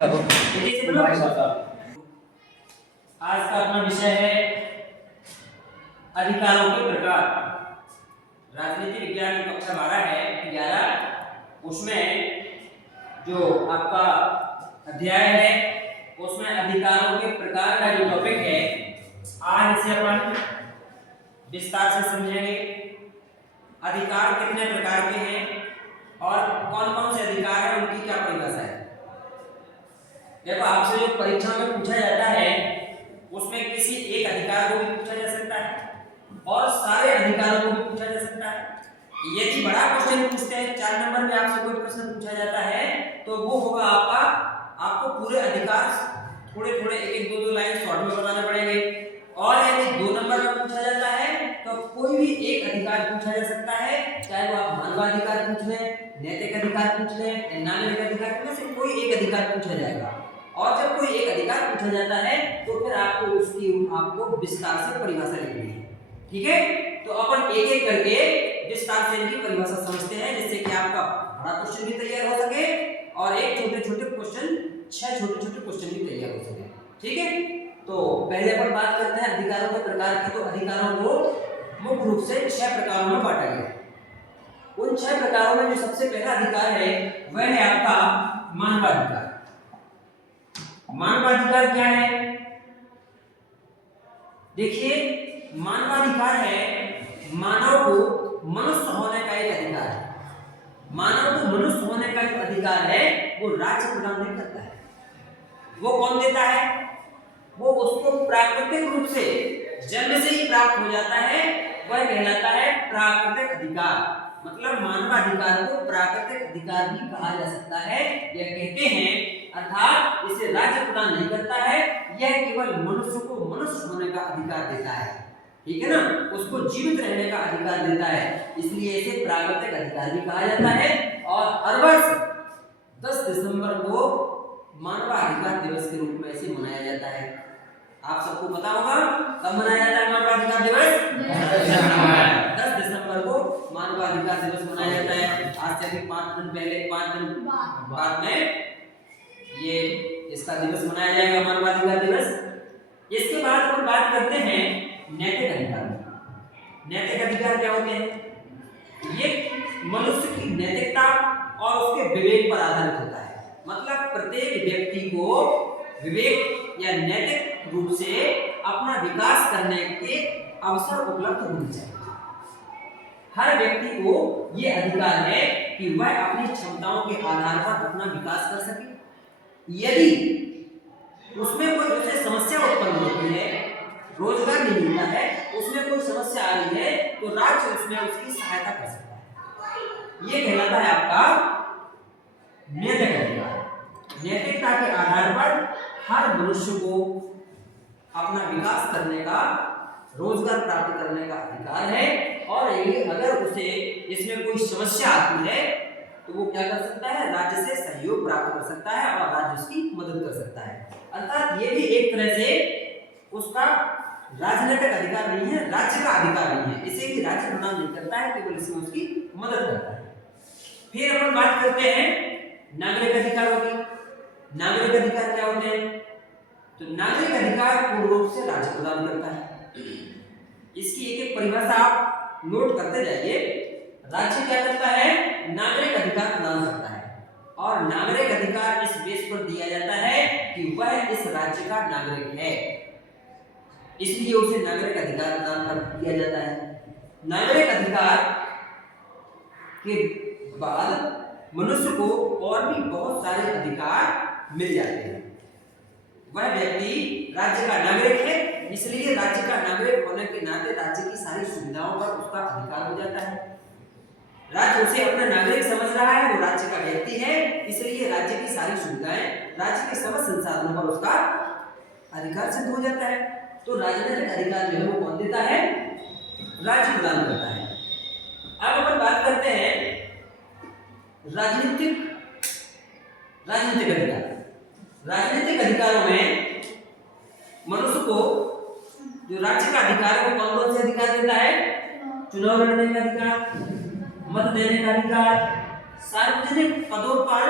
आज का अपना विषय है अधिकारों के प्रकार। राजनीति विज्ञान की कक्षा 12 है 11। उसमें जो आपका अध्याय है उसमें अधिकारों के प्रकार का जो टॉपिक है आज इसे अपन विस्तार से समझेंगे। अधिकार कितने प्रकार के हैं और कौन कौन से अधिकार हैं, उनकी क्या परिभाषा है। देखो, आपसे जो परीक्षा में पूछा जाता है उसमें किसी एक अधिकार को भी पूछा जा सकता है और सारे अधिकारों को भी पूछा जा सकता है। यदि बड़ा क्वेश्चन पूछते हैं 4 नंबर में आपसे कोई प्रश्न पूछा जाता है तो वो होगा आपको पूरे अधिकार थोड़े थोड़े एक दो लाइन शॉर्ट में बताने पड़ेंगे। और यदि 2 नंबर में पूछा जाता है तो कोई भी एक अधिकार पूछा जा सकता है, चाहे वो आप मानवाधिकार पूछ लें, नैतिक अधिकार पूछ लें, नागरिक अधिकार में से कोई एक अधिकार पूछा जाएगा। और जब कोई एक अधिकार पूछा जाता है तो फिर आपको विस्तार से परिभाषा लिखनी है। ठीक है, तो अपन एक एक करके विस्तार से इनकी परिभाषा समझते हैं, जिससे कि आपका बड़ा क्वेश्चन भी तैयार हो सके और एक छोटे छोटे क्वेश्चन 6 छोटे छोटे क्वेश्चन भी तैयार हो सके। ठीक है, तो पहले अपन बात करते हैं अधिकारों के प्रकार की। तो अधिकारों को मुख्य रूप से 6 प्रकारों में बांटा गया है। उन 6 प्रकारों में जो सबसे पहला अधिकार है वह है आपका मानवाधिकार। मानवाधिकार क्या है? देखिए, मानवाधिकार है मानव को मनुष्य होने का एक अधिकार है। मानव को मनुष्य होने का जो अधिकार है वो राज्य प्रदान नहीं करता है। वो कौन देता है? वो उसको प्राकृतिक रूप से जन्म से ही प्राप्त हो जाता है, वह कहलाता है प्राकृतिक अधिकार। मतलब मानवाधिकार को प्राकृतिक अधिकार भी कहा जा सकता है, यह कहते हैं। अर्थात इसे राज्य प्रदान नहीं करता है, यह केवल मनुष्य को मनुष्य होने का अधिकार देता है। ठीक है ना, उसको जीवित रहने का अधिकार देता है, इसलिए इसे प्राकृतिक अधिकार भी कहा जाता है। और हर वर्ष 10 दिसंबर को मानवाधिकार दिवस के रूप में इसे मनाया जाता है। आप सबको पता होगा कब मनाया जाता है मानवाधिकार दिवस? 10 दिसंबर को मानवाधिकार दिवस मनाया जाता है। आज से अभी 5 दिन पहले, 5 दिन बाद में ये इसका दिवस मनाया जाएगा, मानवाधिकार दिवस। इसके बाद हम बात करते हैं नैतिक अधिकार। नैतिक अधिकार क्या होते हैं? ये मनुष्य की नैतिकता और उसके विवेक पर आधारित होता है। मतलब प्रत्येक व्यक्ति को विवेक या नैतिक रूप से अपना विकास करने के अवसर उपलब्ध होने चाहिए। हर व्यक्ति को यह अधिकार है कि वह अपनी क्षमताओं के आधार पर अपना विकास कर सके। यदि उसमें कोई उसे समस्या उत्पन्न होती है, रोजगार नहीं मिलता है, उसमें कोई समस्या आ रही है, तो राज्य उसमें उसकी सहायता कर सकता है। यह कहलाता है आपका नैतिक अधिकार। नैतिकता के आधार पर हर मनुष्य को अपना विकास करने का, रोजगार प्राप्त करने का अधिकार है। और ये अगर उसे इसमें कोई समस्या आती है तो वो क्या कर सकता है? राज्य से सहयोग प्राप्त कर सकता है और राज्य उसकी मदद कर सकता है। अर्थात ये भी एक तरह से उसका राजनीतिक अधिकार नहीं है, राज्य का अधिकार नहीं है। इसे भी राज्य प्रदान नहीं करता है, केवल इसमें उसकी मदद करता है। फिर अपन बात करते हैं नागरिक अधिकारों की। नागरिक अधिकार क्या होते हैं? तो नागरिक अधिकार पूर्ण रूप से राज्य प्रदान करता है। इसकी एक एक परिभाषा आप नोट करते जाइए। राज्य क्या करता है? नागरिक अधिकार प्रदान करता है। और नागरिक अधिकार इस बेस पर दिया जाता है कि वह इस राज्य का नागरिक है, इसलिए उसे नागरिक अधिकार प्रदान कर दिया जाता है। नागरिक अधिकार के बाद मनुष्य को और भी बहुत सारे अधिकार मिल जाते हैं। वह व्यक्ति राज्य का नागरिक है, इसलिए राज्य का नागरिक होने के नाते राज्य की सारी सुविधाओं पर उसका अधिकार हो जाता है। राज्य उसे अपना नागरिक समझ रहा है, वो राज्य का व्यक्ति है, इसलिए राज्य की सारी सुविधाएं, राज्य के समस्त संसाधनों पर उसका अधिकार सिद्ध हो जाता है। तो राजनीतिक अधिकार जो है वो कौन देता है? राज्य प्रदान करता है। अब अपन बात करते हैं राजनीतिक अधिकार। राजनीतिक अधिकारों में मनुष्य को जो राज्य का अधिकार है वो कौन कौन से अधिकार देता है? चुनाव लड़ने का अधिकार, मत देने का अधिकार, सार्वजनिक पदों पर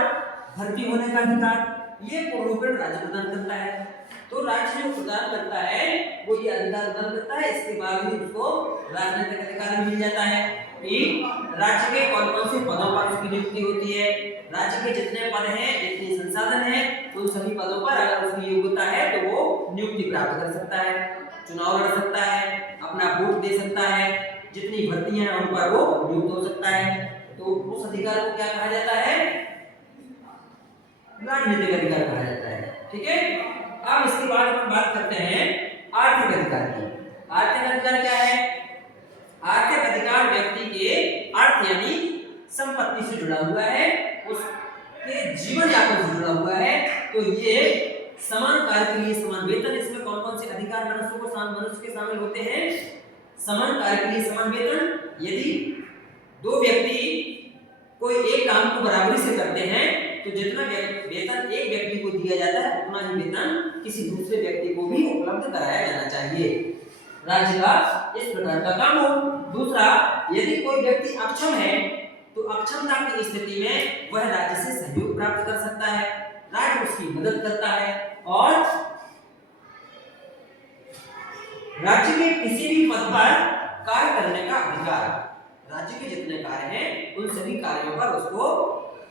भर्ती होने का अधिकार, ये पूर्ण रूपेण राज्य प्रदान करता है। तो राज्य जो प्रदान करता है वो ये अधिकार प्रदान करता है, इसके बाद ही उसको राजनीतिक अधिकार भी मिल जाता है कि राज्य के कौन कौन से पदों पर उसकी नियुक्ति होती है। राज्य के जितने पद हैं, जितने संसाधन हैं, उन सभी पदों पर अगर उसकी योग्यता है तो वो नियुक्ति प्राप्त कर सकता है, चुनाव लड़ सकता है, अपना वोट दे सकता है, जितनी भर्तियां हैं उन पर वो नियुक्त हो सकता है। तो उस अधिकार को क्या कहा जाता है? राजनीतिक अधिकार कहा जाता है। ठीक है, अब इसके बाद हम बात करते हैं आर्थिक अधिकार की। आर्थिक अधिकार क्या है? आर्थिक अधिकार व्यक्ति के अर्थ यानी संपत्ति से जुड़ा हुआ है, उसके जीवन यापन से जुड़ा हुआ है। तो ये समान कार्य के लिए समान वेतन, इसमें कौन कौन से अधिकार मनुष्य के शामिल होते हैं? समान कार्य के लिए समान वेतन। यदि दो व्यक्ति कोई एक काम को बराबरी से करते हैं तो जितना वेतन एक व्यक्ति को दिया जाता है उतना ही वेतन किसी दूसरे व्यक्ति को भी उपलब्ध कराया जाना चाहिए। राज्य का इस प्रकार का काम हो। दूसरा, यदि कोई व्यक्ति अक्षम है तो अक्षमता की स्थिति में वह राज्य से सहयोग प्राप्त कर सकता है, राज्य उसकी मदद करता है और राज्य के किसी भी पद पर कार्य करने का अधिकार, राज्य के जितने कार्य हैं उन सभी कार्यों पर उसको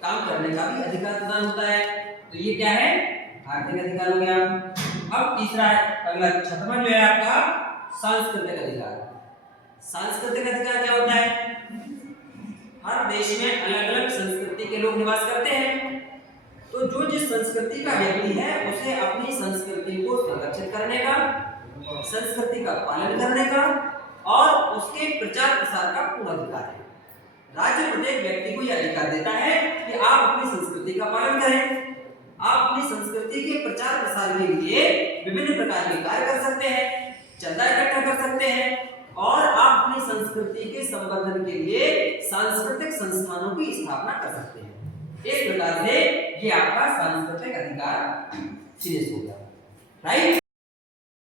काम करने का भी अधिकार प्रदान होता है। तो ये क्या है? आर्थिक अधिकार हो गया। अब तीसरा अगला छठवां जो है आपका सांस्कृतिक अधिकार। सांस्कृतिक अधिकार क्या होता है? हर देश में अलग अलग संस्कृति के लोग निवास करते हैं, तो जो जिस संस्कृति का व्यक्ति है उसे अपनी संस्कृति को संरक्षित करने का, संस्कृति का पालन करने का और उसके प्रचार प्रसार का पूर्ण अधिकार है। राज्य प्रत्येक व्यक्ति को यह अधिकार देता है कि आप अपनी संस्कृति का पालन करें, आप अपनी संस्कृति के प्रचार प्रसार के लिए विभिन्न प्रकार के कार्य कर सकते हैं, चंदा इकट्ठा कर सकते हैं और आप अपनी संस्कृति के संवर्धन के लिए सांस्कृतिक संस्थानों की स्थापना कर सकते हैं। इस प्रकार से ये आपका सांस्कृतिक अधिकार फिनिश होगा। राइट,